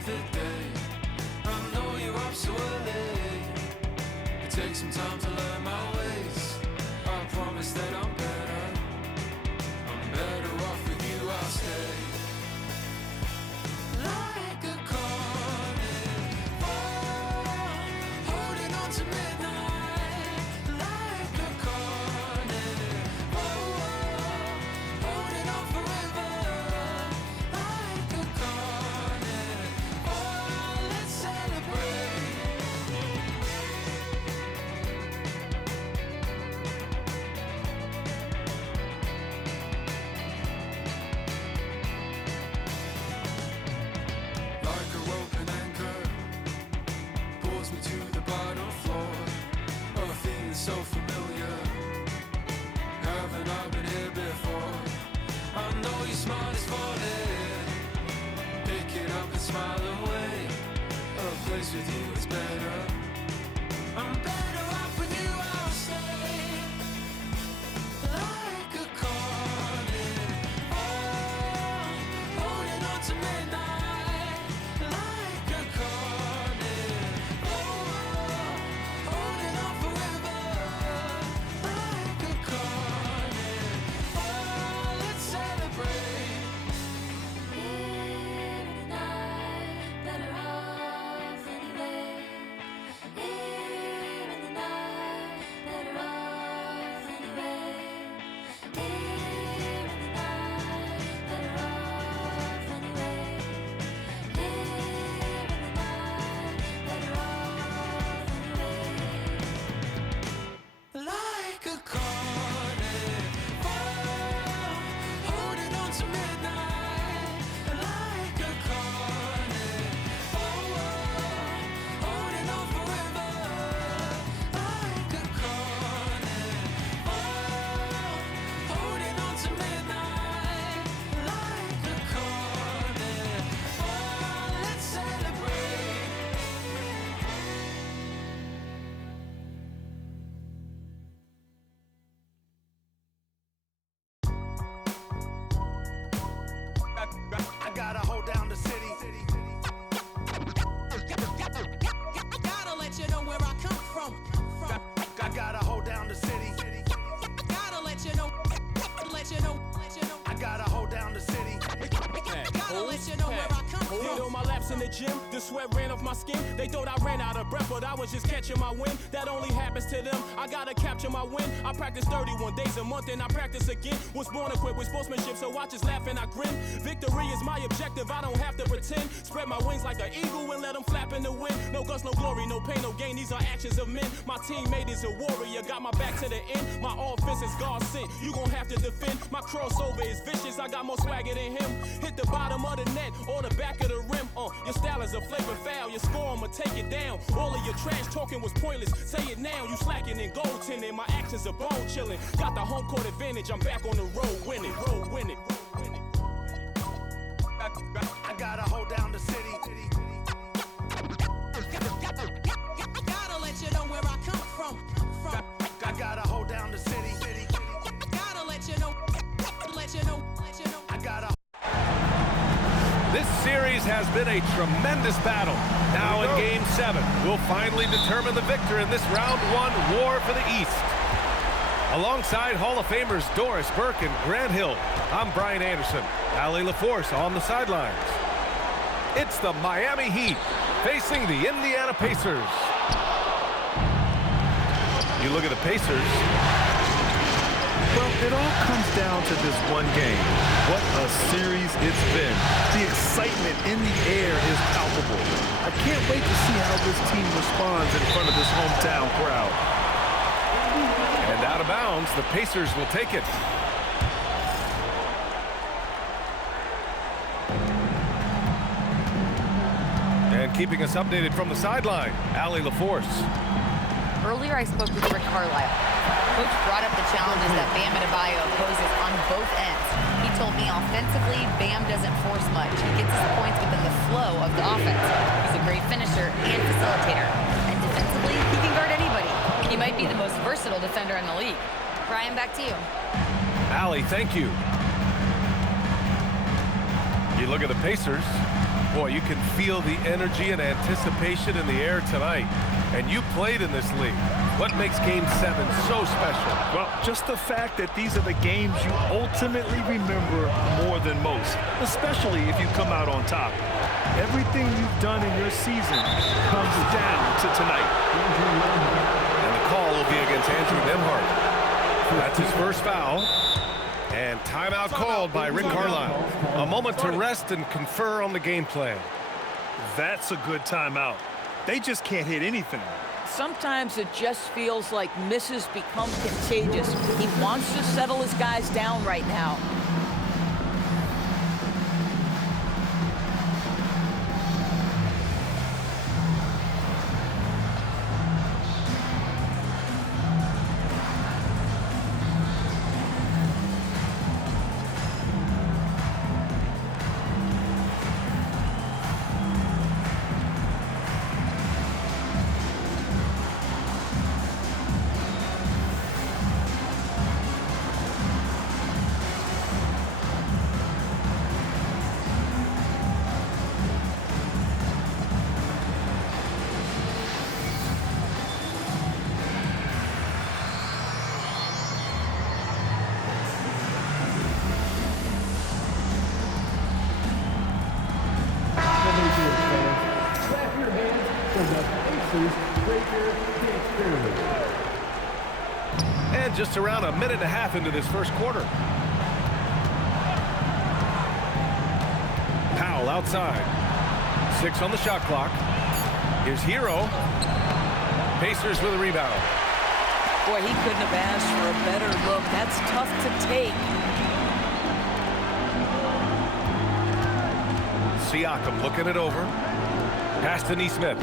save the day. I know you're up so early. It takes some time to learn my ways. I promise that I'm better off with you, I'll stay. Like a carnival, holding on to midnight. Like a carnival, holding on forever. Like a carnival, let's celebrate. Like a rope and anchor, pulls me to the bottom floor. A feeling so familiar. Haven't I been here before? I know your smile is falling. Pick it up and smile away. A place with you is better. I'm better off with you, I'll stay. Like a carnival, holding on to midnight. Like a carnival, holding on forever. Like a carnival, let's celebrate. Here in the night, better off anyway. Here in the night, better off anyway. Here in the night, better off anyway. Here in the night, better off anyway. Like a carnival, holding on to midnight. Like a carnival, holding on forever. Like a carnival, holding on to midnight. Like a carnival, let's celebrate. I gotta hold down the city. Gotta let you know where I come from. I gotta hold down the city. Gotta let you know. I gotta hold down the city. Gotta let you know where I come Did all from. my laps in the gym, the sweat ran off my skin. They thought I ran out of breath, but I was just catching my wind. That only happens to them. I gotta capture my win. I practice 31 days a month and I practice again. Was born equipped with sportsmanship, so I just laugh and I grin. Victory is my objective, I don't have to pretend. Spread my wings like an eagle and let them flap in the wind. No guts, no glory, no pain, no gain. These are actions of men. My teammate is a warrior, got my back to the end. My offense is God sent. You gon' have to defend. My crossover is vicious, I got more swagger than him. Hit the bottom of the net or the back of the rim. Your style is a flavor foul. Your score, I'ma take it down. All of your trash talking was pointless. Say it now, you slacking in goaltending. My actions are bone chilling. Got the home court advantage. I'm back on the road winning. I gotta hold down the city. Gotta let you know where I come from. I gotta hold down the city. Gotta let you know. I gotta. This series has been a tremendous battle. Now in Game 7, we'll finally determine the victor in this Round 1 war for the East. Alongside Hall of Famers Doris Burke and Grant Hill, I'm Brian Anderson. Allie LaForce on the sidelines. It's the Miami Heat facing the Indiana Pacers. You look at the Pacers. Well, it all comes down to this one game. What a series it's been. The excitement in the air is palpable. I can't wait to see how this team responds in front of this hometown crowd. And out of bounds, the Pacers will take it. And keeping us updated from the sideline, Allie LaForce. Earlier, I spoke with Rick Carlisle. Coach brought up the challenges that Bam Adebayo poses on both ends. He told me offensively, Bam doesn't force much. He gets his points within the flow of the offense. He's a great finisher and facilitator. And defensively, he can guard anybody. He might be the most versatile defender in the league. Brian, back to you. Allie, thank you. You look at the Pacers. Boy, you can feel the energy and anticipation in the air tonight. And you played in this league. What makes Game 7 so special? Well, just the fact that these are the games you ultimately remember more than most, especially if you come out on top. Everything you've done in your season comes down to tonight. And the call will be against Andrew Nembhard. That's his first foul. And timeout called by Rick Carlisle. A moment to rest and confer on the game plan. That's a good timeout. They just can't hit anything. Sometimes it just feels like misses become contagious. He wants to settle his guys down right now. And just around a minute and a half into this first quarter. Powell outside. 6 on the shot clock. Here's Hero. Pacers with a rebound. Boy, he couldn't have asked for a better look. That's tough to take. Siakam looking it over. Pass to Nesmith.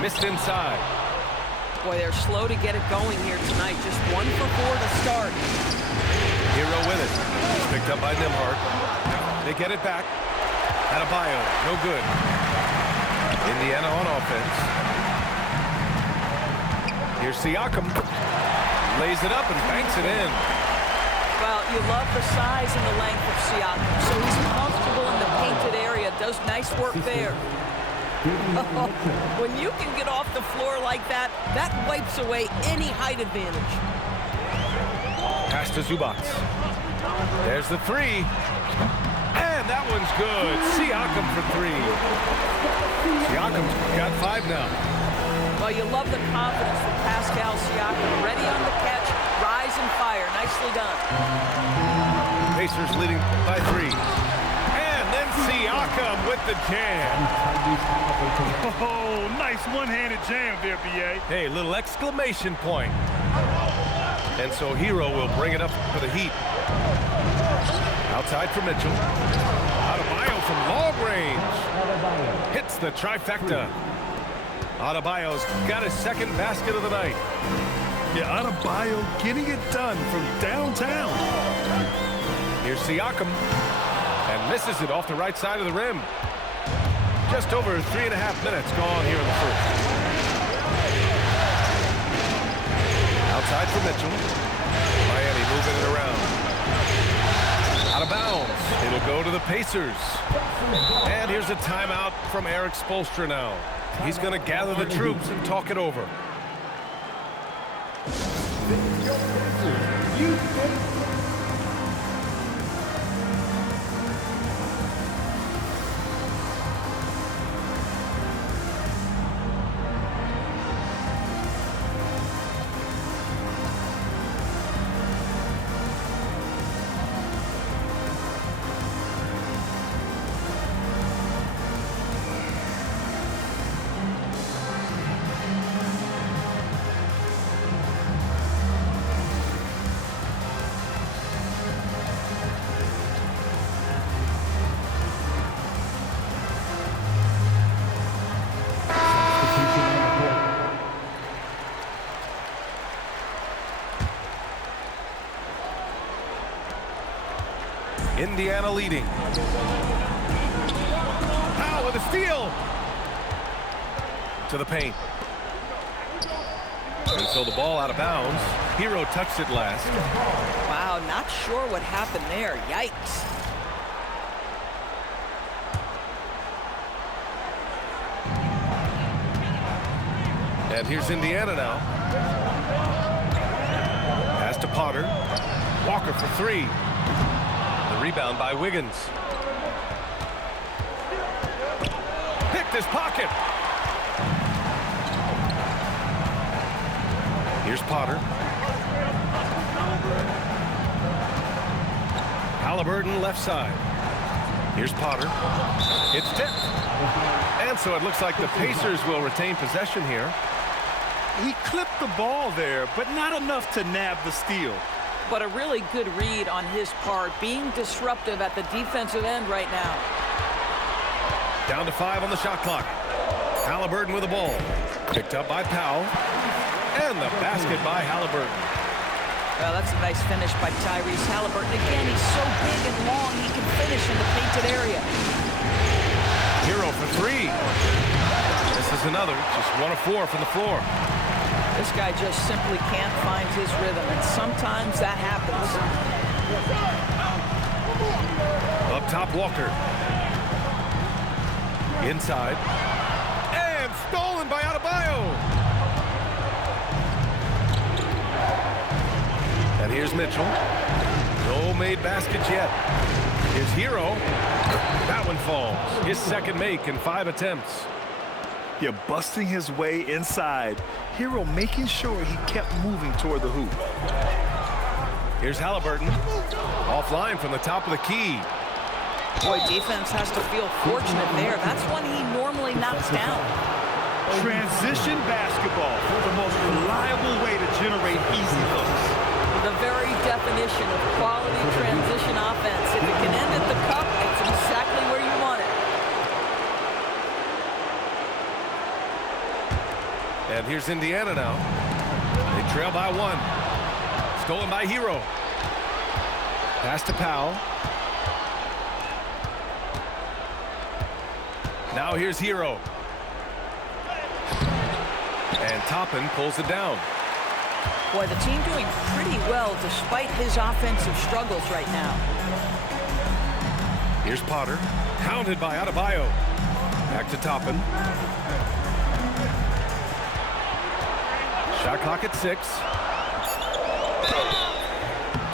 Missed inside. Boy, they're slow to get it going here tonight. Just 1 for 4 to start. Hero with it. He's picked up by Nembhard. They get it back. Adebayo, no good. Indiana on offense. Here's Siakam. Lays it up and banks it in. Well, you love the size and the length of Siakam. So he's comfortable in the painted area. Does nice work there. When you can get off the floor like that, that wipes away any height advantage. Pass to Zubac. There's the three. And that one's good. Siakam for 3. Siakam's got 5 now. Well, you love the confidence from Pascal Siakam. Ready on the catch, rise and fire. Nicely done. Pacers leading by 3. And then Siakam with the jam. Oh, nice one-handed jam there, B.A. Hey, little exclamation point. And so Hero will bring it up for the Heat. Outside for Mitchell. Adebayo from long range. Hits the trifecta. Adebayo's got his second basket of the night. Yeah, Adebayo getting it done from downtown. Here's Siakam. And misses it off the right side of the rim. Just over 3.5 minutes gone here in the first. Outside for Mitchell. Miami moving it around. Out of bounds. It'll go to the Pacers. And here's a timeout from Eric Spoelstra now. He's going to gather the troops and talk it over. Indiana leading. Powell with a steal. To the paint. And so the ball out of bounds. Hero touched it last. Wow, not sure what happened there. Yikes. And here's Indiana now. Pass to Potter. Walker for three. The rebound by Wiggins. Picked his pocket. Here's Potter. Halliburton left side. Here's Potter. It's tipped. And so it looks like the Pacers will retain possession here. He clipped the ball there, but not enough to nab the steal. But a really good read on his part, being disruptive at the defensive end right now. Down to 5 on the shot clock. Halliburton with the ball. Picked up by Powell. And the basket by Halliburton. Well, that's a nice finish by Tyrese Halliburton. Again, he's so big and long, he can finish in the painted area. Hero for three. This is another, just 1 of 4 from the floor. This guy just simply can't find his rhythm, and sometimes that happens. Up top, Walker. Inside. And stolen by Adebayo. And here's Mitchell. No made baskets yet. Here's Hero. That one falls. His second make in 5 attempts. Yeah, busting his way inside. Hero making sure he kept moving toward the hoop. Here's Halliburton. Offline from the top of the key. Boy, defense has to feel fortunate there. That's one he normally knocks down. Transition basketball, the most reliable way to generate easy looks. The very definition of quality transition offense. If it can end at the cup, it's exactly where you want it. And here's Indiana now. They trail by 1. Stolen by Hero. Pass to Powell. Now here's Hero. And Toppin pulls it down. Boy, the team doing pretty well despite his offensive struggles right now. Here's Potter. Hounded by Adebayo. Back to Toppin. Shot clock at 6.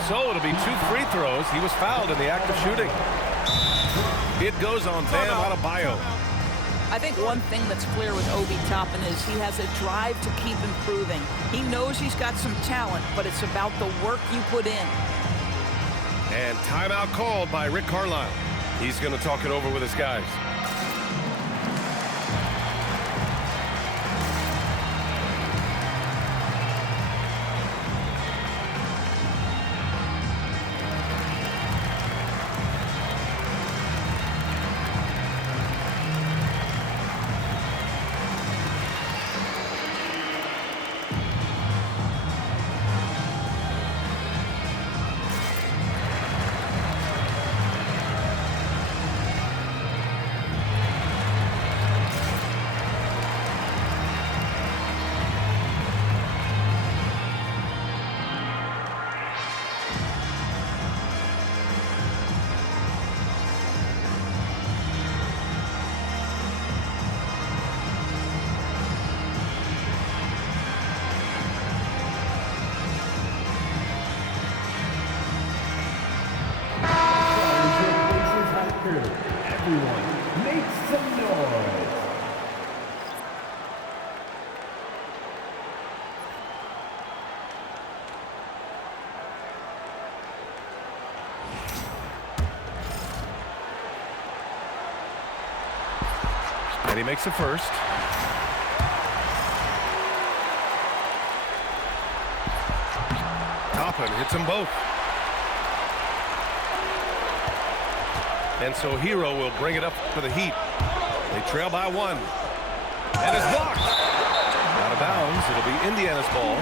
So it'll be 2 free throws. He was fouled in the act of shooting. It goes on Bam Adebayo. I think one thing that's clear with Obi Toppin is he has a drive to keep improving. He knows he's got some talent, but it's about the work you put in. And timeout called by Rick Carlisle. He's going to talk it over with his guys. Everyone, make some noise. And he makes the first. Toppin hits them both. And so Hero will bring it up for the Heat. They trail by 1. And it's blocked. Out of bounds. It'll be Indiana's ball.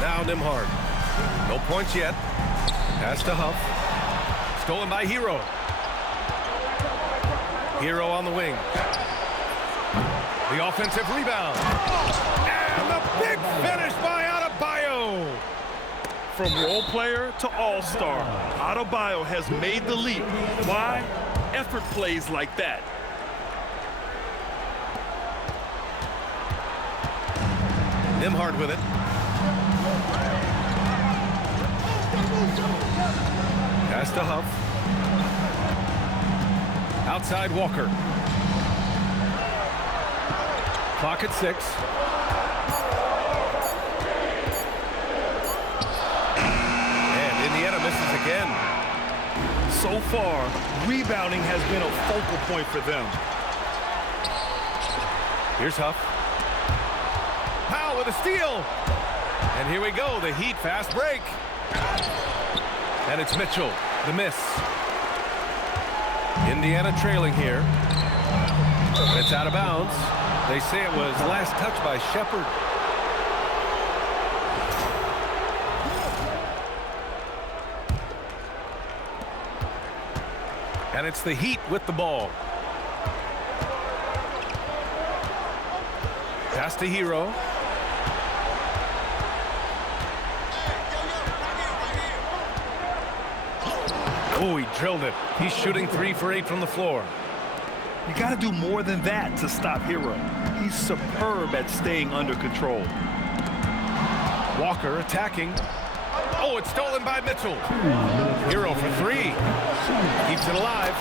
Now Nembhard. No points yet. Pass to Huff. Stolen by Hero. Hero on the wing. The offensive rebound. And the big finish by Adebayo. From role player to all-star, Adebayo has made the leap. Why? Effort plays like that. Nembhard with it. Pass to Huff. Outside Walker. Clock at 6. And Indiana misses again. So far, rebounding has been a focal point for them. Here's Huff. Powell with a steal. And here we go, the Heat fast break. And it's Mitchell, the miss. Indiana trailing here. It's out of bounds. They say it was last touch by Shepard. And it's the Heat with the ball. Pass to Hero. Oh, he drilled it. He's shooting 3 for 8 from the floor. You got to do more than that to stop Hero. He's superb at staying under control. Walker attacking. Oh, it's stolen by Mitchell. Hero for 3. Keeps it alive.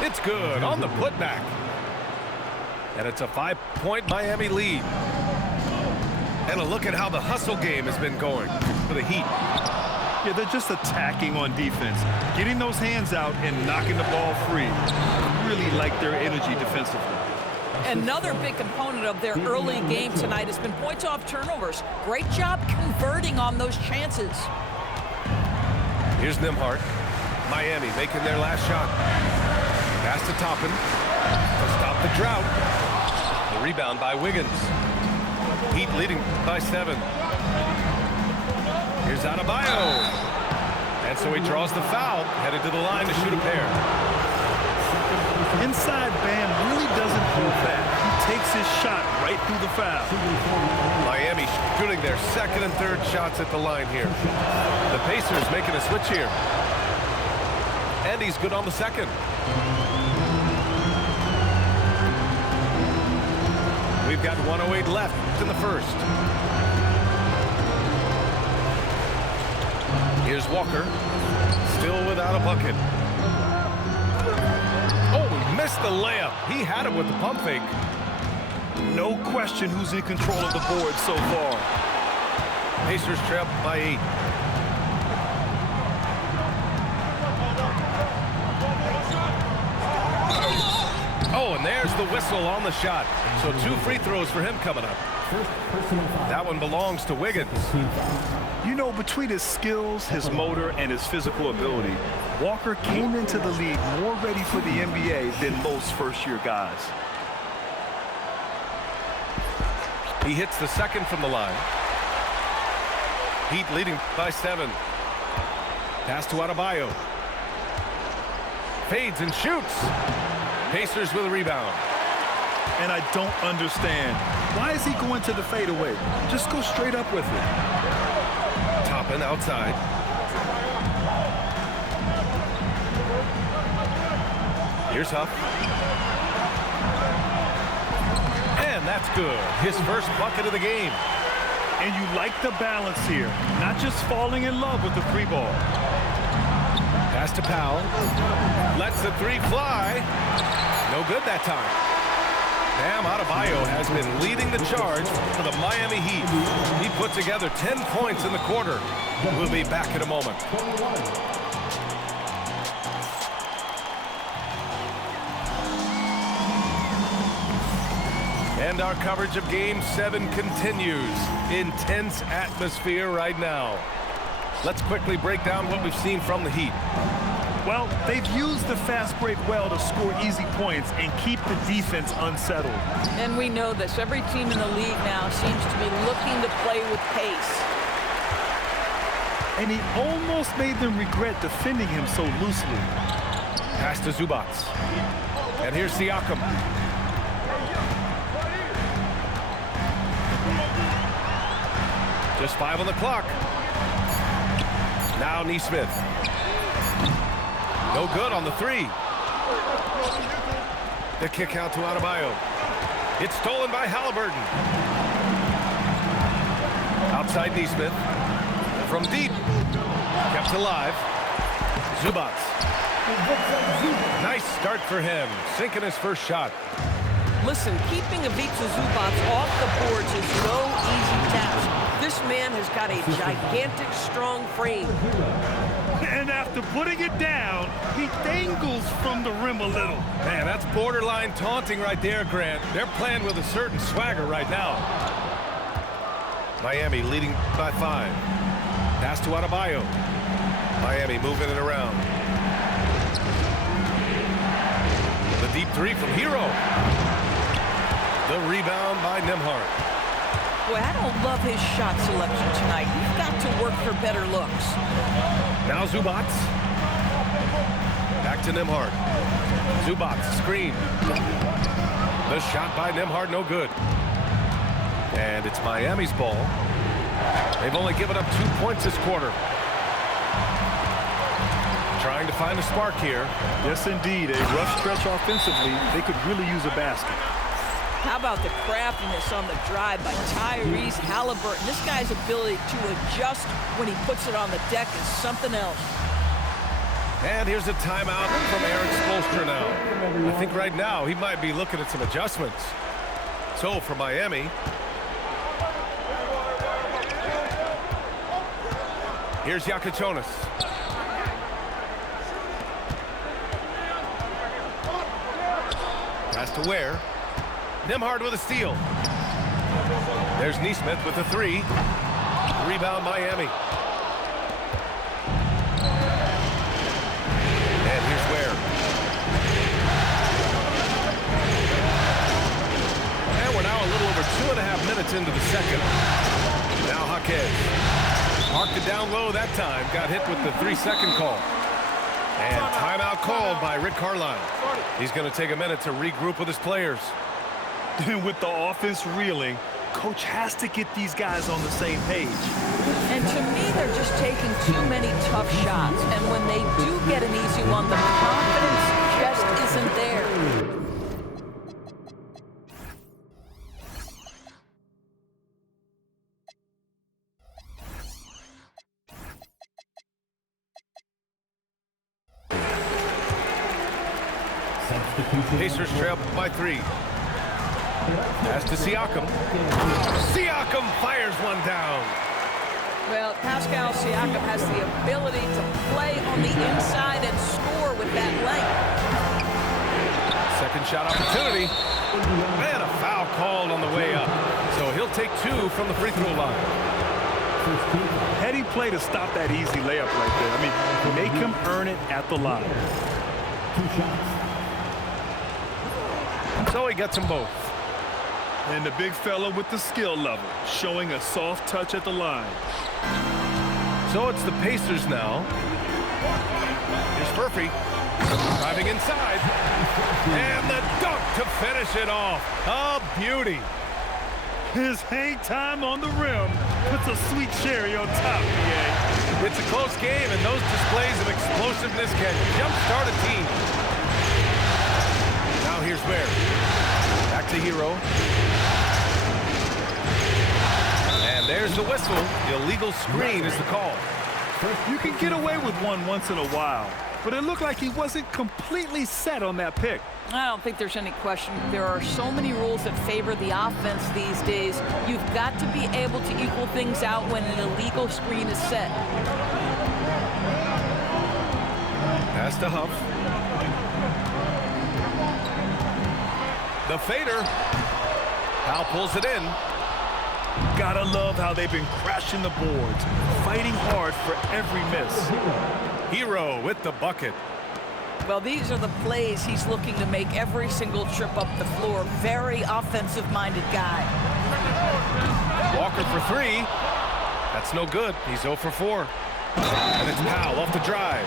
It's good on the putback. And it's a 5-point Miami lead. And a look at how the hustle game has been going for the Heat. Yeah, they're just attacking on defense, getting those hands out and knocking the ball free. Really like their energy defensively. Another big component of their early game tonight has been points off turnovers. Great job converting on those chances. Here's Nembhard. Miami making their last shot. Pass to Toppin to stop the drought. The rebound by Wiggins. Heat leading by 7. Here's Adebayo. And so he draws the foul, headed to the line to shoot a pair. Inside Bam really doesn't hold back. He takes his shot right through the foul. Miami shooting their second and third shots at the line here. The Pacers making a switch here. And he's good on the second. We've got 1:08 left in the first. Here's Walker, still without a bucket. Oh, he missed the layup. He had him with the pump fake. No question who's in control of the board so far. Pacers trail by 8. Oh, and there's the whistle on the shot. So 2 free throws for him coming up. That one belongs to Wiggins. You know, between his skills, his motor, and his physical ability, Walker came into the league more ready for the NBA than most first-year guys. He hits the second from the line. Heat leading by 7. Pass to Adebayo. Fades and shoots. Pacers with a rebound. And I don't understand. Why is he going to the fadeaway? Just go straight up with it. Toppin outside. Here's Huff. And that's good. His first bucket of the game. And you like the balance here. Not just falling in love with the 3-ball. Pass to Powell. Lets the 3 fly. No good that time. Bam Adebayo has been leading the charge for the Miami Heat. He put together 10 points in the quarter. We'll be back in a moment. And our coverage of Game 7 continues. Intense atmosphere right now. Let's quickly break down what we've seen from the Heat. Well, they've used the fast break well to score easy points and keep the defense unsettled. And we know this. Every team in the league now seems to be looking to play with pace. And he almost made them regret defending him so loosely. Pass to Zubac. And here's Siakam. Just 5 on the clock. Now Neesmith. No good on the three. The kick out to Adebayo. It's stolen by Halliburton. Outside Neesmith. From deep. Kept alive. Zubac. Nice start for him. Sinking his first shot. Listen, keeping Ivica Zubac off the boards is no easy task. This man has got a gigantic, strong frame. And after putting it down, he dangles from the rim a little. Man, that's borderline taunting right there, Grant. They're playing with a certain swagger right now. Miami leading by 5. Pass to Adebayo. Miami moving it around. The deep three from Hero. The rebound by Nembhard. Boy, I don't love his shot selection tonight. You've got to work for better looks. Now Zubac. Back to Nembhard. Zubac, screen. The shot by Nembhard, no good. And it's Miami's ball. They've only given up 2 points this quarter. Trying to find a spark here. Yes, indeed. A rough stretch offensively. They could really use a basket. How about the craftiness on the drive by Tyrese Halliburton? This guy's ability to adjust when he puts it on the deck is something else. And here's a timeout from Erik Spoelstra now. I think right now he might be looking at some adjustments. So for Miami, here's Jakučionis. Pass to Ware. Nembhard with a steal. There's Neesmith with the three. Rebound Miami. And here's Ware. And we're now a little over 2.5 minutes into the second. Now Jaquez. Marked it down low that time. Got hit with the 3-second call. And timeout called by Rick Carlisle. He's going to take a minute to regroup with his players. With the offense reeling, coach has to get these guys on the same page. And to me, they're just taking too many tough shots. And when they do get an easy one, the confidence just isn't there. Pacers trail by 3. Pass to Siakam. Siakam fires one down. Well, Pascal Siakam has the ability to play on the inside and score with that length. Second shot opportunity. And a foul called on the way up. So he'll take 2 from the free throw line. Heady play to stop that easy layup right there. I mean, make him earn it at the line. 2 shots. So he gets them both. And the big fella with the skill level, showing a soft touch at the line. So it's the Pacers now. Here's Murphy. Driving inside. And the dunk to finish it off. A beauty. His hang time on the rim puts a sweet cherry on top, PA. It's a close game, and those displays of explosiveness can jumpstart a team. Now here's Ware. Back to Hero. And there's the whistle. The illegal screen is the call. You can get away with one once in a while, but it looked like he wasn't completely set on that pick. I don't think there's any question. There are so many rules that favor the offense these days. You've got to be able to equal things out when an illegal screen is set. Pass to Huff. The fader. Powell pulls it in. Gotta love how they've been crashing the boards, fighting hard for every miss. Hero with the bucket. Well, these are the plays he's looking to make every single trip up the floor. Very offensive-minded guy. Walker for 3. That's no good. He's 0 for 4. And it's Powell off the drive.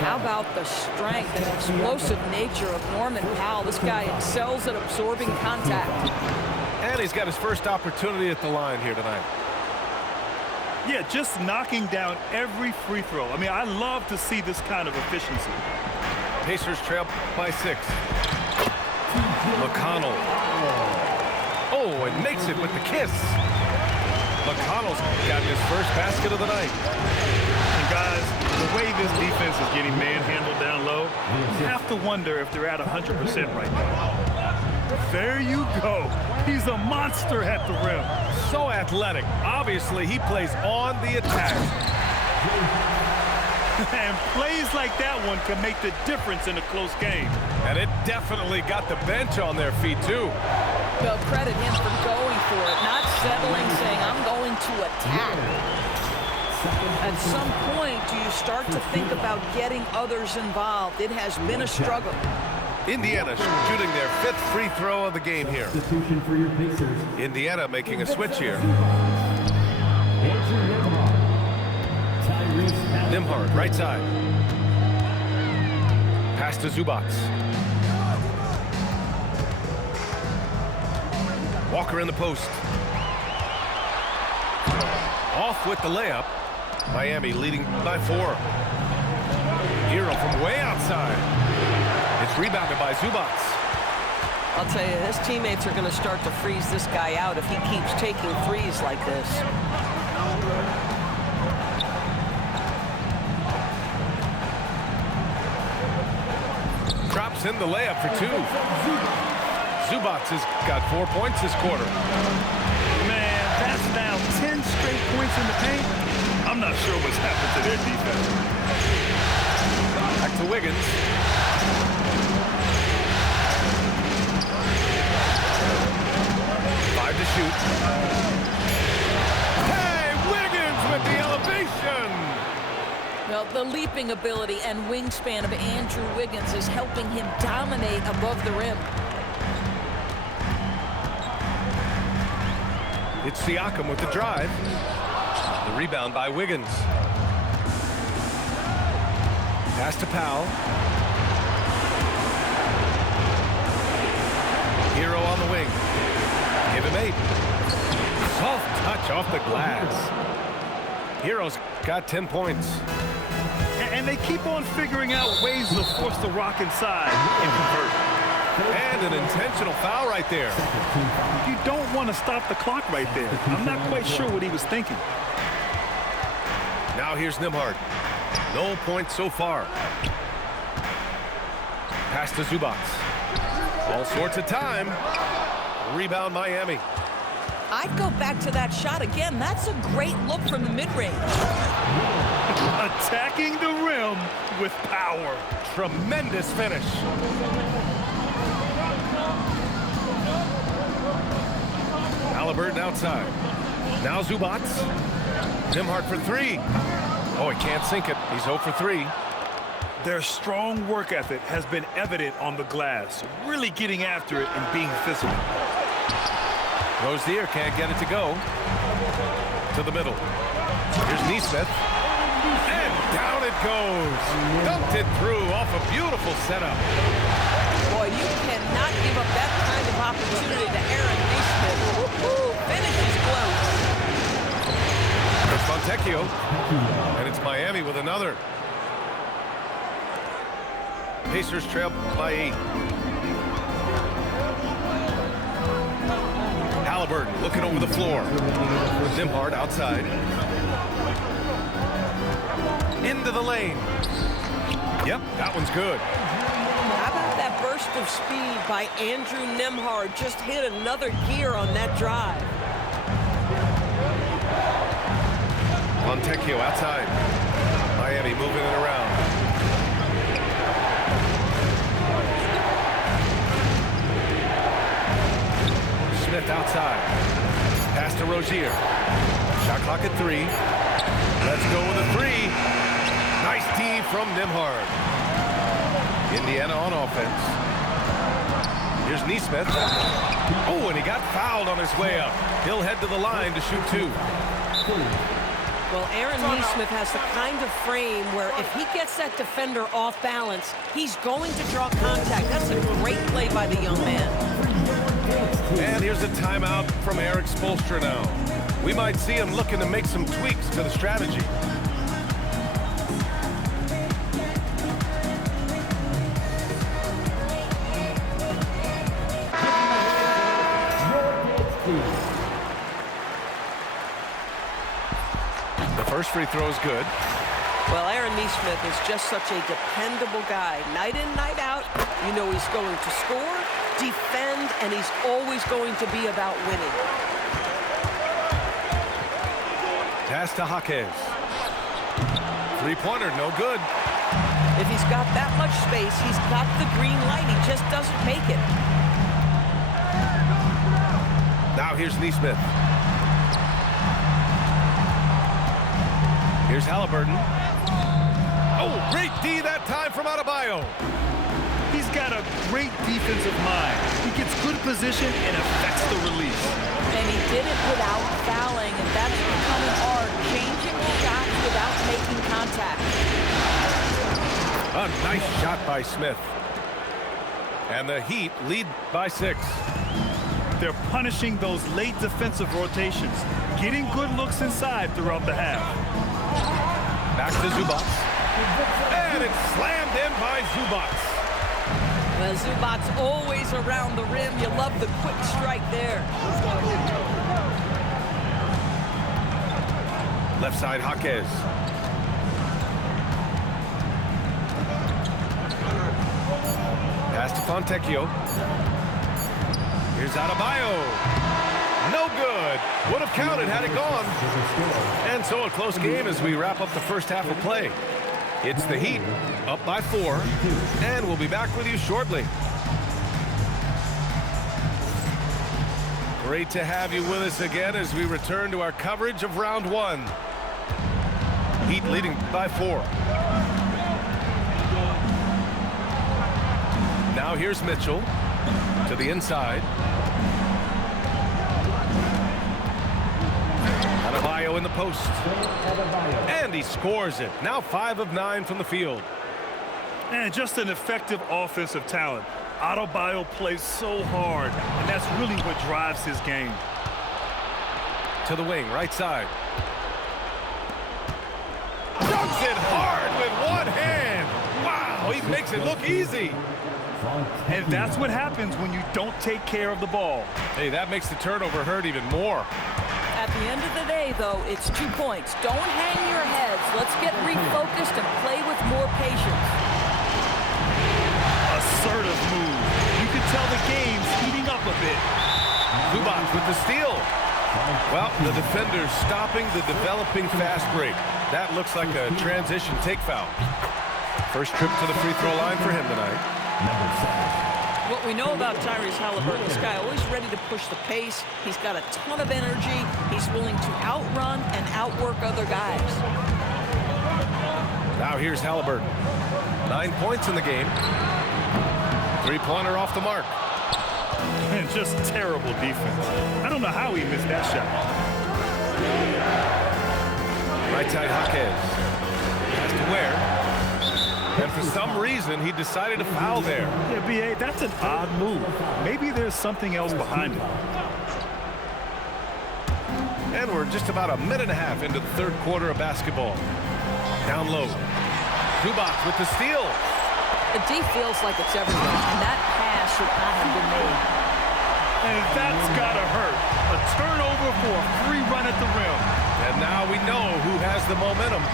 How about the strength and explosive nature of Norman Powell? This guy excels at absorbing contact. And he's got his first opportunity at the line here tonight. Yeah, just knocking down every free throw. I mean, I love to see this kind of efficiency. Pacers trail by 6. McConnell. Oh, and makes it with the kiss. McConnell's gotten his first basket of the night. And guys, the way this defense is getting manhandled down low, you have to wonder if they're at 100% right now. There you go. He's a monster at the rim. So athletic. Obviously, he plays on the attack. And plays like that one can make the difference in a close game. And it definitely got the bench on their feet, too. Well, credit him for going for it, not settling, saying, I'm going to attack. At some point, do you start to think about getting others involved? It has been a struggle. Indiana shooting their 5th free throw of the game here. Substitution for your Pacers. Indiana making a switch here. Nembhard, right side. Pass to Zubac. Walker in the post. Off with the layup. Miami leading by 4. Hero from way outside. It's rebounded by Zubac. I'll tell you, his teammates are going to start to freeze this guy out if he keeps taking threes like this. Drops in the layup for 2. Zubac has got 4 points this quarter. Man, that's now 10 straight points in the paint. I'm not sure what's happened to their defense. Back to Wiggins. Five to shoot. Hey, Wiggins with the elevation. Well, the leaping ability and wingspan of Andrew Wiggins is helping him dominate above the rim. It's Siakam with the drive. The rebound by Wiggins. Pass to Powell. Hero on the wing. Give him 8. Soft touch off the glass. Hero's got 10 points. And they keep on figuring out ways to force the rock inside and convert. And an intentional foul right there. You don't want to stop the clock right there. I'm not quite sure what he was thinking. Now here's Nembhard. No points so far. Pass to Zubac. All sorts of time. Rebound Miami. I'd go back to that shot again. That's a great look from the mid-range. Attacking the rim with power. Tremendous finish. Halliburton outside. Now Zubac. Nembhard for 3. Oh, he can't sink it. He's 0 for 3. Their strong work ethic has been evident on the glass, really getting after it and being physical. Rozier can't get it to go. To the middle. Here's Nesmith. And down it goes. Dumped it through off a beautiful setup. Boy, you cannot give up that kind of opportunity to Aaron Nesmith. Woo-hoo! Finishes close. There's Fontecchio. And it's Miami with another. Pacers trail by 8. Halliburton looking over the floor. Nembhard outside. Into the lane. Yep, that one's good. How about that burst of speed by Andrew Nembhard? Just hit another gear on that drive. Fontecchio outside. Miami moving it around. Smith outside. Pass to Rozier. Shot clock at 3. Let's go with a 3. Nice D from Nembhard. Indiana on offense. Here's Nesmith. Oh, and he got fouled on his way up. He'll head to the line to shoot 2. Well, Aaron Nesmith has the kind of frame where if he gets that defender off balance, he's going to draw contact. That's a great play by the young man. And here's a timeout from Eric Spoelstra now. We might see him looking to make some tweaks to the strategy. The first free throw is good. Well, Aaron Nesmith is just such a dependable guy. Night in, night out, you know he's going to score, defend, and he's always going to be about winning. Pass to Jaquez. Three-pointer, no good. If he's got that much space, he's got the green light. He just doesn't make it. Now here's Nesmith. Here's Halliburton. Oh, great D that time from Adebayo. He's got a great defensive mind. He gets good position and affects the release. And he did it without fouling, and that's becoming hard. Changing shots without making contact. A nice shot by Smith. And the Heat lead by 6. They're punishing those late defensive rotations, getting good looks inside throughout the half. Back to Zubac. And it's slammed in by Zubac. Well, Zubac's always around the rim. You love the quick strike there. Left side, Jaquez. Pass to Fontecchio. Here's Adebayo. No good. Would have counted had it gone. And so a close game as we wrap up the first half of play. It's the Heat up by 4. And we'll be back with you shortly. Great to have you with us again as we return to our coverage of round 1. Heat leading by 4. Now here's Mitchell to the inside. Adebayo in the post. And he scores it. Now 5 of 9 from the field. And just an effective offensive talent. Adebayo plays so hard, and that's really what drives his game. To the wing, right side. Dunks it hard with one hand. Wow, he makes it look easy. And that's what happens when you don't take care of the ball. Hey, that makes the turnover hurt even more. At the end of the day, though, it's 2 points. Don't hang your heads. Let's get refocused and play with more patience. Assertive move. You can tell the game's heating up a bit. Zubac with the steal. Well, the defender's stopping the developing fast break. That looks like a transition take foul. First trip to the free throw line for him tonight. What we know about Tyrese Halliburton, this guy always ready to push the pace. He's got a ton of energy. He's willing to outrun and outwork other guys. Now here's Halliburton. 9 points in the game. Three-pointer off the mark. And just terrible defense. I don't know how he missed that shot. Right side, Jaquez. Has to Ware. And for some reason, he decided to foul there. Yeah, B.A., that's an odd move. Maybe there's something else behind it. And we're just about a minute and a half into the third quarter of basketball. Down low. Zubac with the steal. The D feels like it's everywhere, and that pass should not have been made. And that's gotta hurt. A turnover for a free run at the rim. And now we know who has the momentum.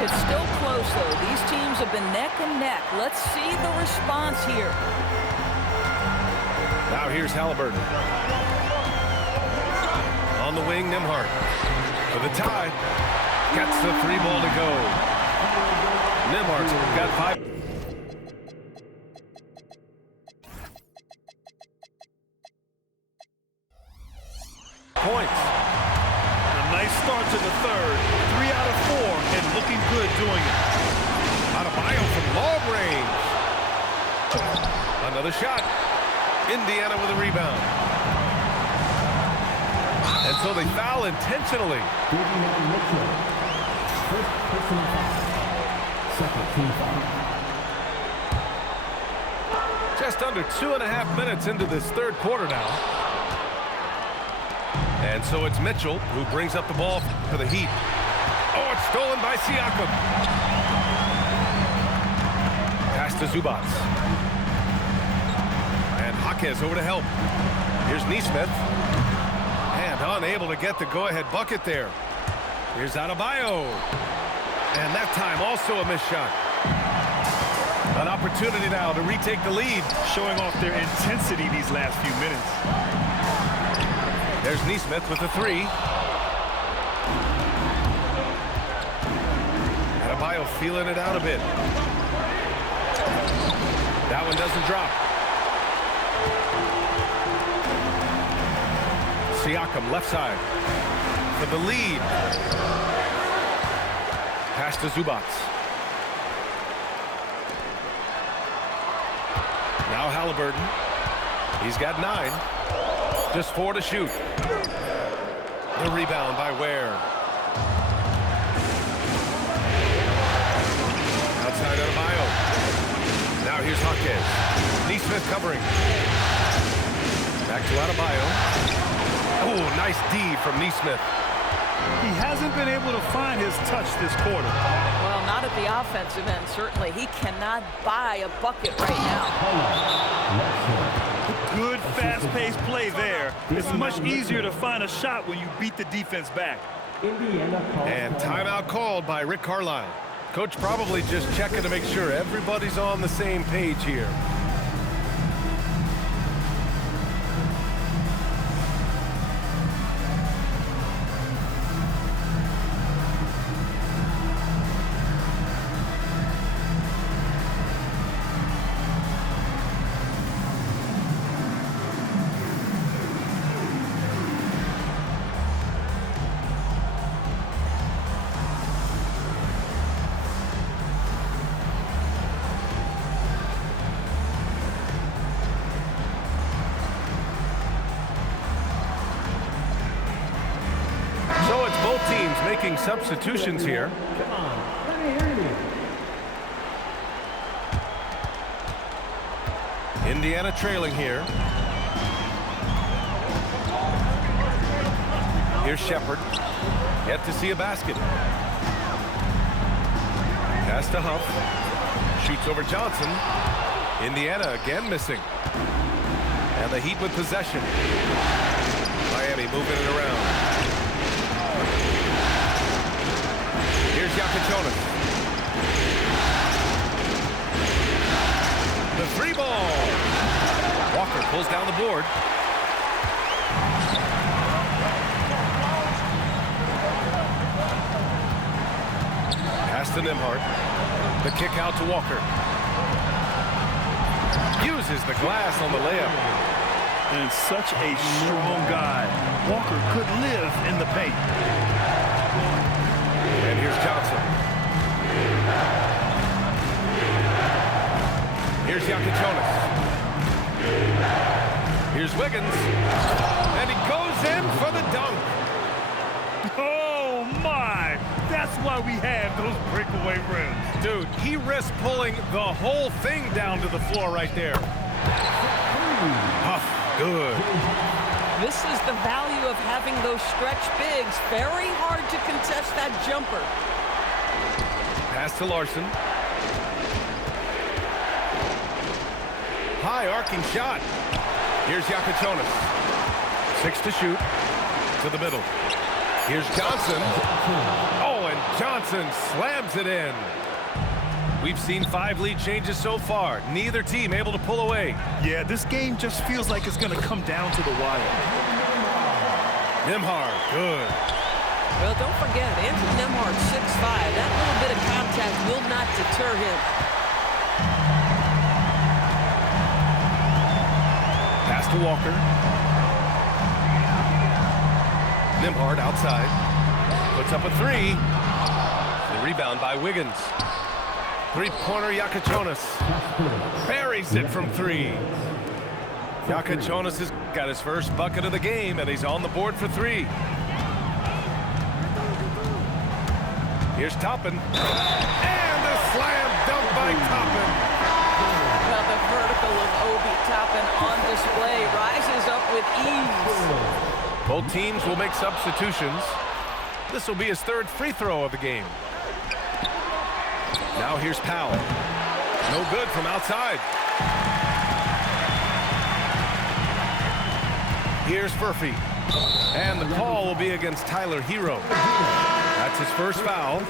It's still close, though. These teams have been neck and neck. Let's see the response here. Now here's Halliburton. On the wing, Nembhard. For the tie. Gets the 3 ball to go. Nembhard's got 5. Points. A nice start to the third. 3 out of 4 and looking good doing it. Adebayo from long range. Another shot. Indiana with a rebound. And so they foul intentionally. Just under 2.5 minutes into this third quarter now. And so it's Mitchell who brings up the ball for the Heat. Oh, it's stolen by Siakam. Pass to Zubats. And Jaquez over to help. Here's Nesmith. And unable to get the go-ahead bucket there. Here's Adebayo. And that time also a missed shot. An opportunity now to retake the lead. Showing off their intensity these last few minutes. There's Nesmith with the three. Adebayo feeling it out a bit. That one doesn't drop. Siakam left side for the lead. Pass to Zubats. Now Halliburton. He's got 9. Just 4 to shoot. The rebound by Ware. Outside Adebayo. Now here's Jaquez. Nesmith covering. Back to Adebayo. Oh, nice D from Nesmith. He hasn't been able to find his touch this quarter. Well, not at the offensive end, certainly. He cannot buy a bucket right now. Good, fast-paced play there. It's much easier to find a shot when you beat the defense back. And timeout called by Rick Carlisle. Coach probably just checking to make sure everybody's on the same page here. Teams making substitutions here. Come on, let me hear you. Indiana trailing here. Here's Shepard. Yet to see a basket. Pass to Huff. Shoots over Johnson. Indiana again missing. And the Heat with possession. Miami moving it around. Here's Yakachionis. The three ball. Walker pulls down the board. Pass to Nembhard. The kick out to Walker. Uses the glass on the layup. And such a strong guy. Walker could live in the paint. And here's Johnson. Here's Yakachionis. Here's Wiggins. And he goes in for the dunk. Oh, my. That's why we have those breakaway rims. Dude, he risked pulling the whole thing down to the floor right there. Huff, good. This is the value of having those stretch bigs. Very hard to contest that jumper. Pass to Larson. High arcing shot. Here's Yakachionis. 6 to shoot. To the middle. Here's Johnson. Oh, and Johnson slams it in. We've seen 5 lead changes so far. Neither team able to pull away. Yeah, this game just feels like it's going to come down to the wire. Nembhard, good. Well, don't forget, Andrew Nembhard, 6'5". That little bit of contact will not deter him. Pass to Walker. Nembhard outside. Puts up a 3. The rebound by Wiggins. Three-pointer Yakachionis. Buries it from 3. Yakachionis has got his first bucket of the game, and he's on the board for 3. Here's Toppin. And the slam dunk by Toppin. Well, the vertical of Obi Toppin on display rises up with ease. Both teams will make substitutions. This will be his third free throw of the game. Now here's Powell. No good from outside. Here's Furphy. And the call will be against Tyler Hero. That's his first foul.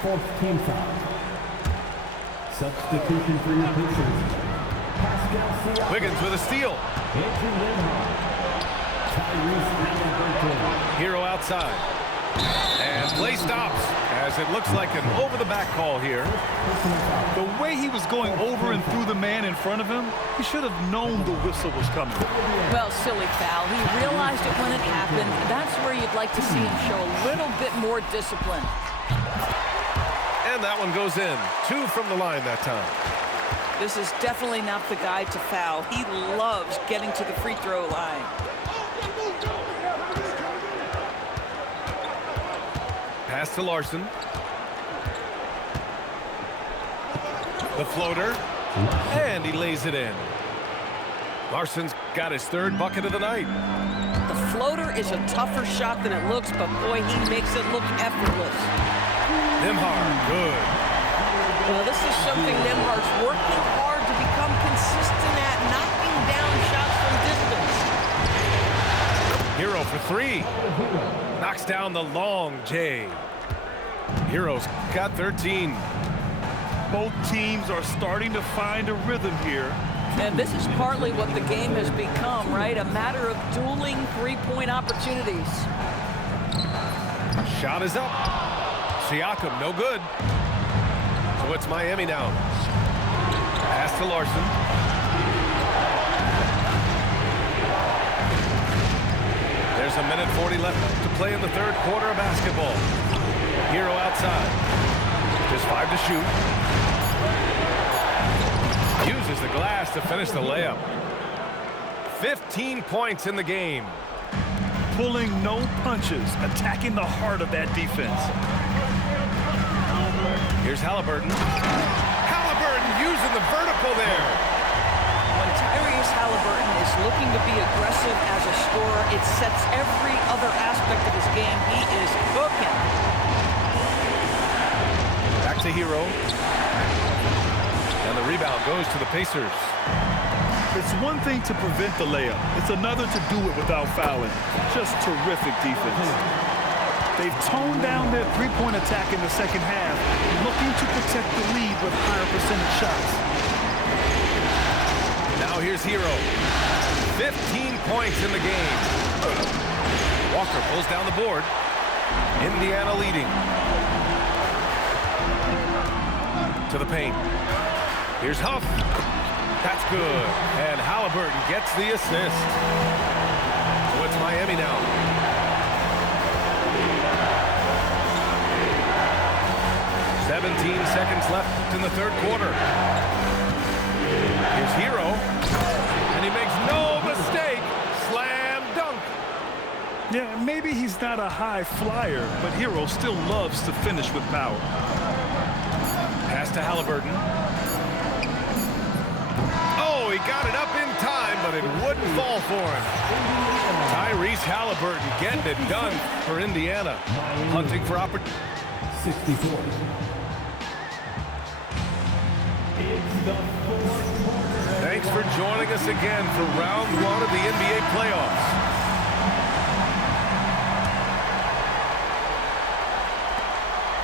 Fourth team foul. Substitution for your Pacers. Pascal Siakam. Wiggins with a steal. Andrew Nembhard. Tyrese Haliburton. Hero outside. And play stops as it looks like an over-the-back call here. The way he was going over and through the man in front of him, he should have known the whistle was coming. Well, silly foul. He realized it when it happened. That's where you'd like to see him show a little bit more discipline. And that one goes in. 2 from the line that time. This is definitely not the guy to foul. He loves getting to the free throw line. Pass to Larson. The floater. And he lays it in. Larson's got his third bucket of the night. The floater is a tougher shot than it looks, but boy, he makes it look effortless. Nembhard, good. Well, this is something Nembhard's working hard to become consistent at, knocking down shots from distance. Hero for 3. Knocks down the long J. Hero's got 13. Both teams are starting to find a rhythm here. And this is partly what the game has become, right? A matter of dueling three-point opportunities. Shot is up. Siakam, no good. So it's Miami now. Pass to Larson. There's a minute 40 left to play in the third quarter of basketball. Hero outside. Just 5 to shoot. Uses the glass to finish the layup. 15 points in the game. Pulling no punches, attacking the heart of that defense. Here's Haliburton. Haliburton using the vertical there. When Tyrese Haliburton is looking to be aggressive as a scorer, it sets every other aspect of his game. He is cooking. Back to Hero. And the rebound goes to the Pacers. It's one thing to prevent the layup. It's another to do it without fouling. Just terrific defense. They've toned down their three-point attack in the second half, looking to protect the lead with higher percentage shots. Now here's Hero. 15 points in the game. Walker pulls down the board. Indiana leading. To the paint. Here's Huff. That's good. And Haliburton gets the assist. So it's Miami now. Seconds left in the third quarter. Here's Hero. And he makes no mistake. Slam dunk. Yeah, maybe he's not a high flyer, but Hero still loves to finish with power. Pass to Haliburton. Oh, he got it up in time, but it wouldn't fall for him. Tyrese Haliburton getting it done for Indiana. Hunting for opportunity. 64. Thanks for joining us again for round 1 of the NBA playoffs.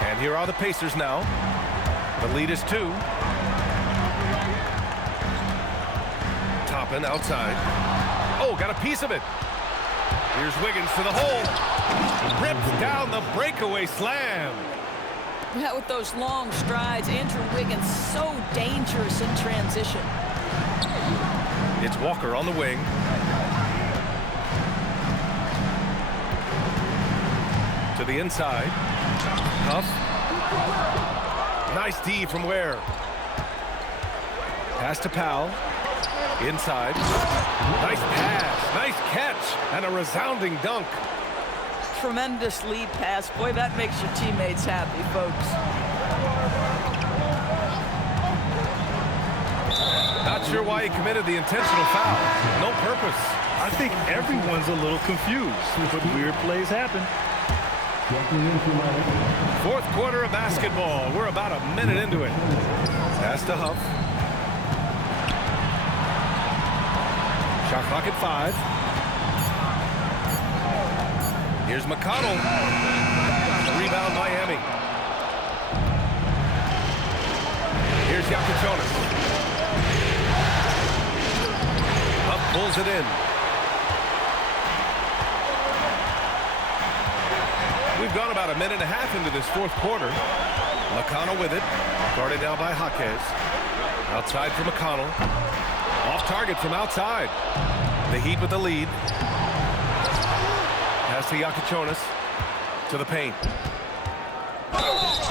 And here are the Pacers now. The lead is 2. Toppin outside. Oh, got a piece of it. Here's Wiggins to the hole. Rips down the breakaway slam. Yeah, with those long strides, Andrew Wiggins so dangerous in transition. It's Walker on the wing. To the inside. Huff. Nice D from Ware. Pass to Powell. Inside. Nice pass. Nice catch. And a resounding dunk. Tremendous lead pass. Boy, that makes your teammates happy, folks. Not sure why he committed the intentional foul. No purpose. I think everyone's a little confused, but weird plays happen. Fourth quarter of basketball. We're about a minute into it. Pass to Huff. Shot clock at 5. Here's McConnell. Rebound Miami. Here's Yakuchonis. Huff pulls it in. We've gone about a minute and a half into this fourth quarter. McConnell with it. Guarded now by Jaquez. Outside for McConnell. Off target from outside. The Heat with the lead. Pass to Yakuchonis. To the paint.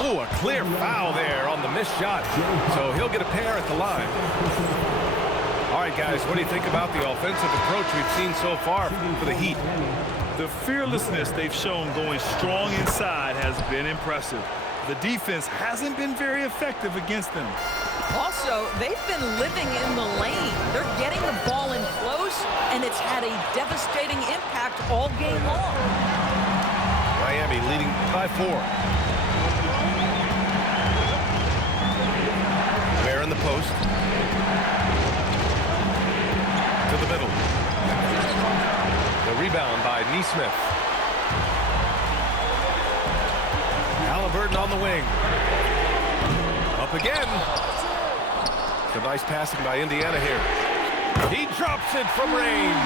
Oh, a clear foul there on the missed shot. So he'll get a pair at the line. All right, guys, what do you think about the offensive approach we've seen so far for the Heat? The fearlessness they've shown going strong inside has been impressive. The defense hasn't been very effective against them. Also, they've been living in the lane. They're getting the ball in close, and it's had a devastating impact all game long. Miami leading by 4. Ware in the post. To the middle. The rebound by Neesmith. Halliburton on the wing. Up again. Some nice passing by Indiana here. He drops it from range.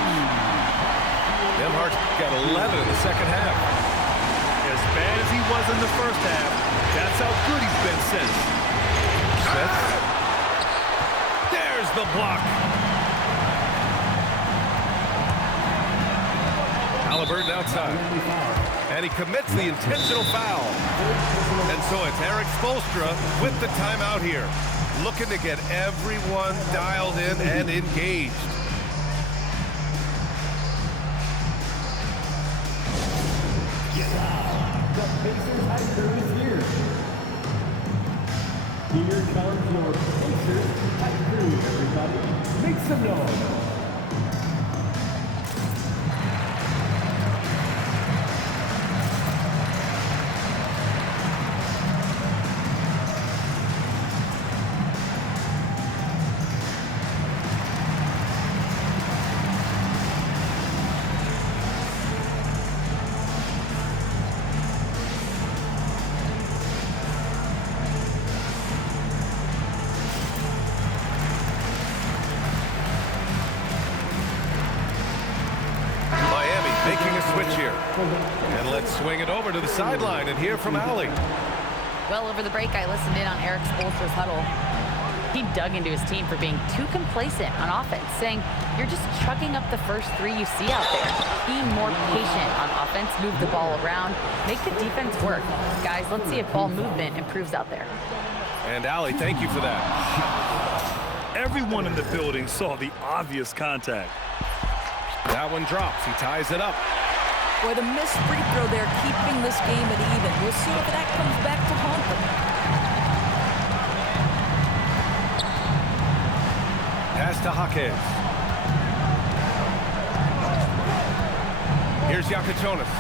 Nembhard's got 11 in the second half. As bad as he was in the first half, that's how good he's been since. Smith. There's the block. Halliburton outside. And he commits the intentional foul. And so it's Eric Spoelstra with the timeout here. Looking to get everyone dialed in and engaged. The Pacers High Crew is here. Here comes your Pacers High Crew, everybody. Make some noise. Making a switch here. And let's swing it over to the sideline and hear from Allie. Well, over the break, I listened in on Eric Spoelstra's huddle. He dug into his team for being too complacent on offense, saying, you're just chucking up the first 3 you see out there. Be more patient on offense, move the ball around, make the defense work. Guys, let's see if ball movement improves out there. And Allie, thank you for that. Everyone in the building saw the obvious contact. That one drops. He ties it up. Boy, the missed free throw there, keeping this game at even. We'll see if that comes back to haunt them. Pass to Jaquez. Here's Yakuchonis.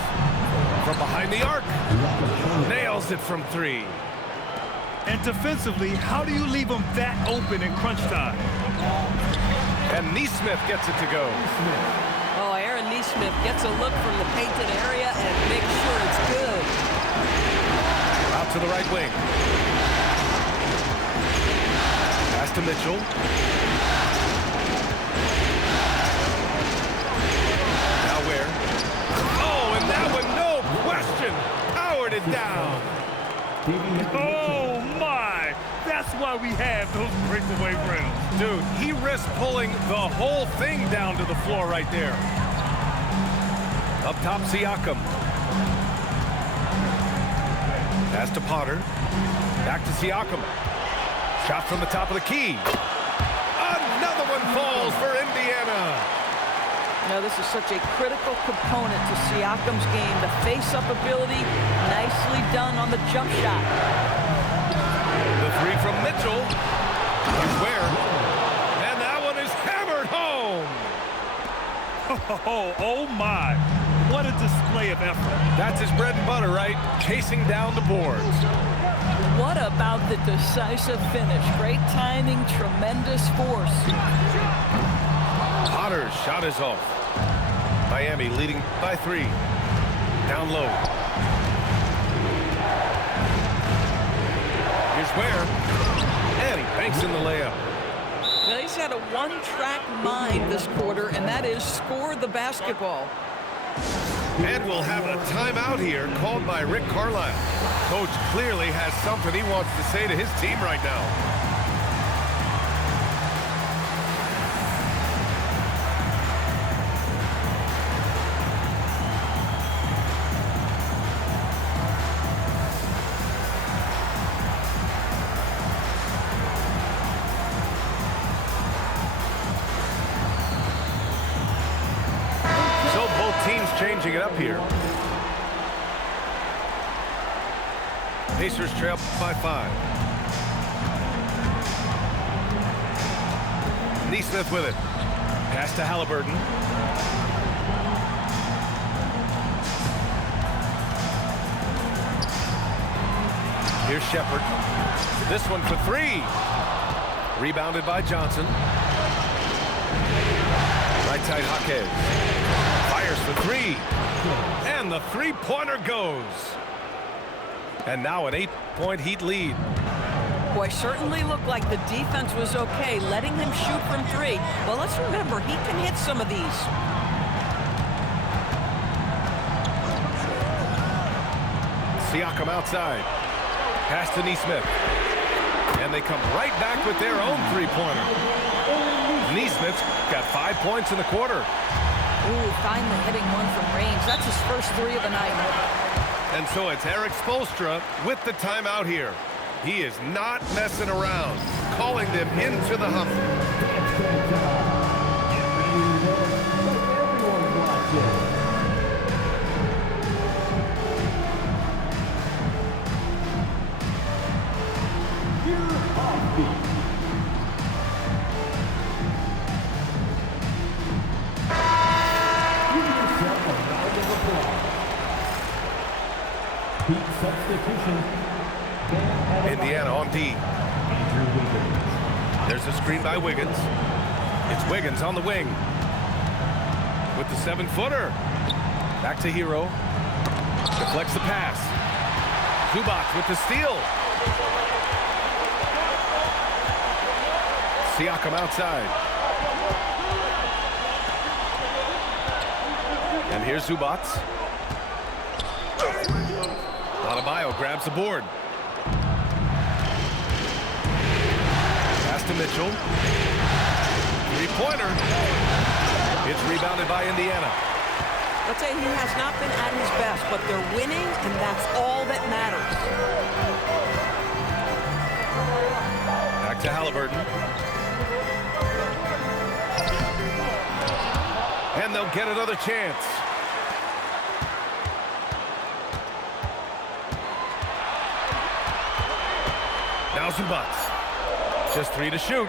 From behind the arc. Nails it from 3. And defensively, how do you leave them that open in crunch time? And Neesmith gets it to go. Oh, Aaron Neesmith gets a look from the painted area and makes sure it's good. Out to the right wing. Pass to Mitchell. Now Ware. Oh, and that one, no question, powered it down. Oh, my! That's why we have those breakaway rims. Dude, he risked pulling the whole thing down to the floor right there. Up top, Siakam. Pass to Potter. Back to Siakam. Shot from the top of the key. Another one falls for Indiana. Now, this is such a critical component to Siakam's game. The face-up ability, nicely done on the jump shot. The 3 from Mitchell. Here's Ware. And that one is hammered home. Oh my. What a display of effort. That's his bread and butter, right? Chasing down the boards. What about the decisive finish? Great timing, tremendous force. Potter's shot is off. Miami leading by 3. Down low. Here's Ware. And he banks in the layup. Now, he's had a one-track mind this quarter, and that is score the basketball. And we'll have a timeout here called by Rick Carlisle. Coach clearly has something he wants to say to his team right now. Changing it up here. Pacers trail by 5. Nesmith with it. Pass to Halliburton. Here's Shepherd. This one for 3. Rebounded by Johnson. Right side Jaquez. Fires for 3. And the three-pointer goes. And now an 8-point Heat lead. Boy, certainly looked like the defense was okay, letting him shoot from 3. Well, let's remember, he can hit some of these. Siakam outside. Pass to Nesmith. And they come right back with their own three-pointer. Nesmith's got 5 points in the quarter. Ooh, finally hitting one from range. That's his first 3 of the night. And so it's Eric Spoelstra with the timeout here. He is not messing around, calling them into the huddle. Indiana on D. There's a screen by Wiggins. It's Wiggins on the wing. With the 7-footer. Back to Hero. Deflects the pass. Zubac with the steal. Siakam outside. And here's Zubac. Adebayo grabs the board. Pass to Mitchell. Three-pointer. It's rebounded by Indiana. Let's say he has not been at his best, but they're winning, and that's all that matters. Back to Halliburton. And they'll get another chance. Now Zubac. Just 3 to shoot.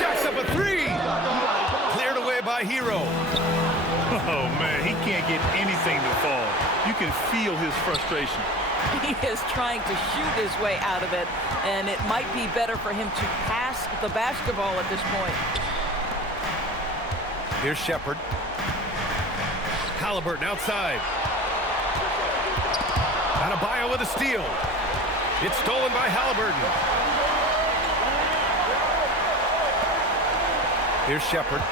Jacks up a 3. Cleared away by Hero. Oh, man, he can't get anything to fall. You can feel his frustration. He is trying to shoot his way out of it, and it might be better for him to pass the basketball at this point. Here's Shepherd. Halliburton outside. Adebayo with a steal. It's stolen by Halliburton. Here's Shepherd.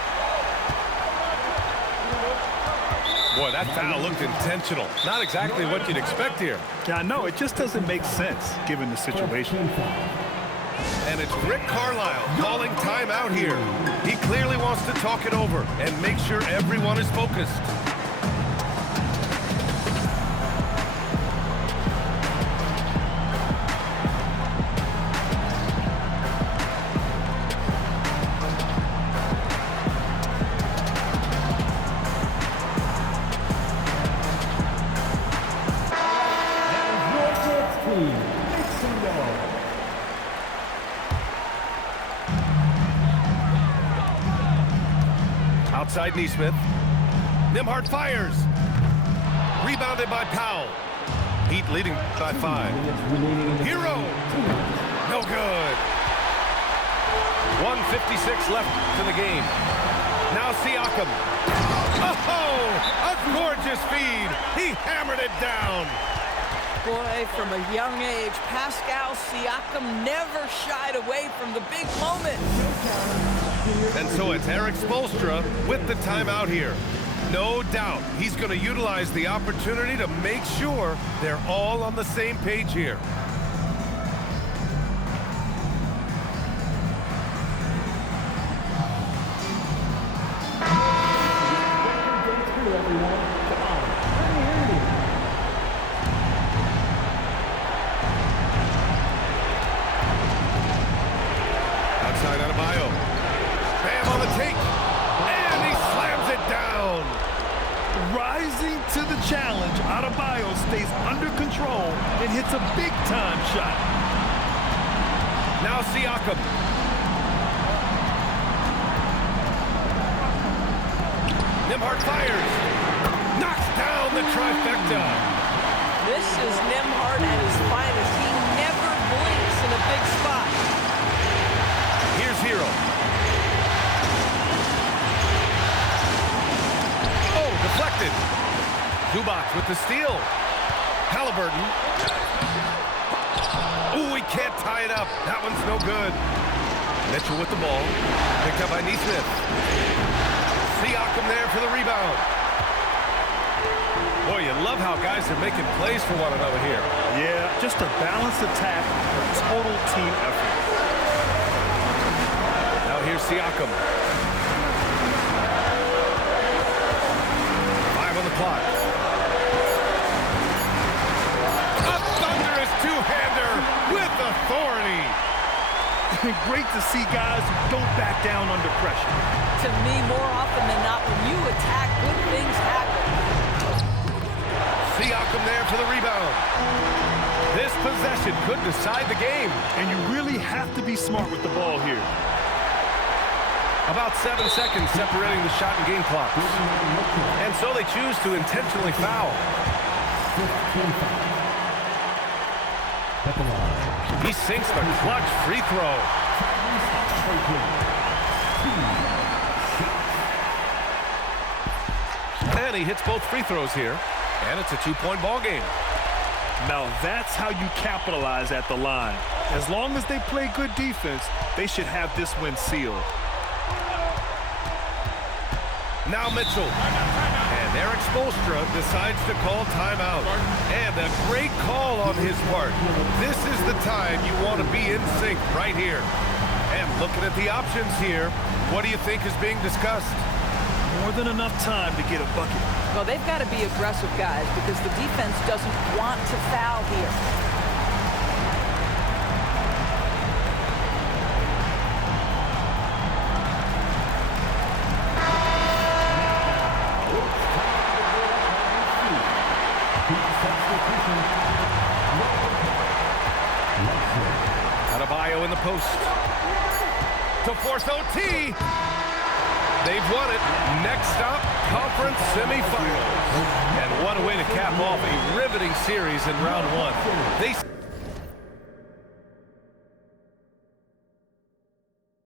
Boy, that foul looked intentional. Not exactly what you'd expect here. Yeah, I know. It just doesn't make sense given the situation. And it's Rick Carlisle calling timeout here. He clearly wants to talk it over and make sure everyone is focused. Outside Nesmith. Nembhard fires. Rebounded by Powell. Heat leading by 5. Hero. No good. 1:56 left to the game. Now Siakam. Oh, a gorgeous feed. He hammered it down. Boy, from a young age, Pascal Siakam never shied away from the big moment. And so it's Erik Spoelstra with the timeout here. No doubt he's going to utilize the opportunity to make sure they're all on the same page here. Outside Adebayo. Bam on the take. And he slams it down. Rising to the challenge, Adebayo stays under control and hits a big-time shot. Now Siakam. Nembhard fires. Knocks down the trifecta. This is Nembhard at his finest. He never blinks in a big spot. Here's Hero. Oh, deflected. Zubac with the steal. Halliburton. Ooh, he can't tie it up. That one's no good. Mitchell with the ball. Picked up by Nesmith. Siakam there for the rebound. Boy, you love how guys are making plays for one another here. Yeah, just a balanced attack, a total team effort. Now here's Siakam. 5 on the clock. A thunderous two-hander with authority. Great to see guys who don't back down under pressure. To me, more often than not, when you attack, good things happen. Siakam there for the rebound. This possession could decide the game. And you really have to be smart with the ball here. About 7 seconds separating the shot and game clocks. And so they choose to intentionally foul. He sinks the clutch free throw. And he hits both free throws here. And it's a 2-point ball game. Now that's how you capitalize at the line. As long as they play good defense, they should have this win sealed. Now Mitchell. And Erik Spoelstra decides to call timeout. And a great call on his part. This is the time you want to be in sync right here. And looking at the options here, what do you think is being discussed? More than enough time to get a bucket. Well, they've got to be aggressive, guys, because the defense doesn't want to foul here. Adebayo in the post. To force OT. They've won it. Next stop, conference semifinals. And what a way to cap off a riveting series in round 1. They